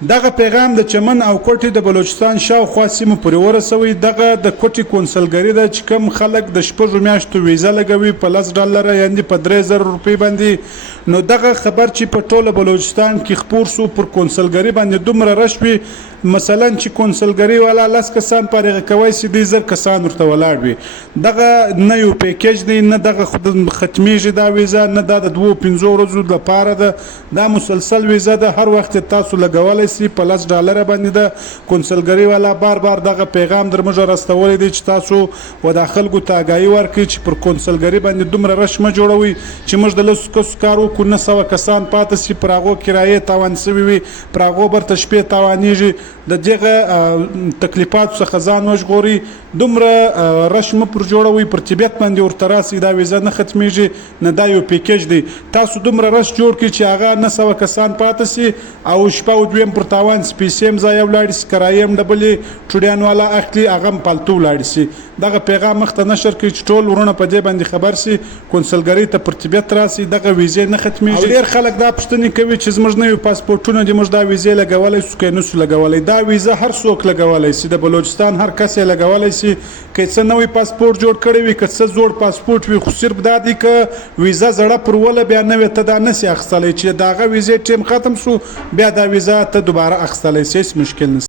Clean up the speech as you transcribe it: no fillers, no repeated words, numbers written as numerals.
دغه پیغام د چمن او کوټې د بلوچستان شاوخوا سیمو پورې ورسوي. دغه د کوټې کونسلګري ده چې کوم خلک د شپږو میاشتو ویزه لګوي په $10 یعنې په 3000 روپۍ باندې. نو دغه خبر چې په ټوله بلوچستان کې خپور سو پر کونسلګري باندې دومره رش وي، مثلا چې کونسلګري والا 10 کسان فارغ کوي سي 1000 کسان ورته ولاړ وي. دغه نه یو پیکیج دی، نه دغه ختمیږي دا ویزه، نه دا د 2-5 ورځو لپاره ده. دا مسلسل ویزه ده، هر وخت تاسو لګولای سي په $10 باندې ده. کونسلګري والا بار بار دغه پیغام در موږ راستولی دی چې تاسو و د خلکو ته آګاهي ورکړئ چې پر کونسلګري باندې دومره رش مه جوړوئ چې موږ د 10 کسو کار وکړو، 900 کسان پاتې سي، پر هغو کرایې تاوان سوي وي، پر هغو برته شپې تاوانیږي. د دغه تکلیفاتو څخه ځان وژغورئ. دومره رش مه پر جوړوئ، پر طبیعت باندې ورته راسئ. دا ویزه نه ختمیږي، نه دا یو پیکیج دی. تاسو دومره رش جوړ کړئ چې هغه 900 کسان پاتې سي او شپه او دویم پر تاوان سي، پیسې هم ضایع ولاړې سي، کرایې هم ډبلې ټوډیان والا اخلي، هغه هم پالتو ولاړې سي. دغه پیغام مخته نشر کړئ چې ټول ورونه په دې باندې خبر سي، کونسلګرۍ ته پر طبیعت راسي. دغه ویزې نه ختمیږي. او ډېر خلک دا پوښتنې کوي چې زموږ نوي پاسپورټونه دي، موږ دا ویزې لګولی سو که یې نسو لګولی. دا ویزه هر څوک لګولی سي، د بلوچستان هر کس یې لګولی سي. که څه نوی پاسپورټ جوړ کړی وي، که څه زوړ پاسپورټ وي، خو صرف دا دی که ویزه زړه پر وله بیا نوې ته دا نسي اخیستلی چې د هغه ویزې ټیم ختم سو بیا دا ویزه ته دوباره اخیستلی سي، هېڅ مشکل نشته.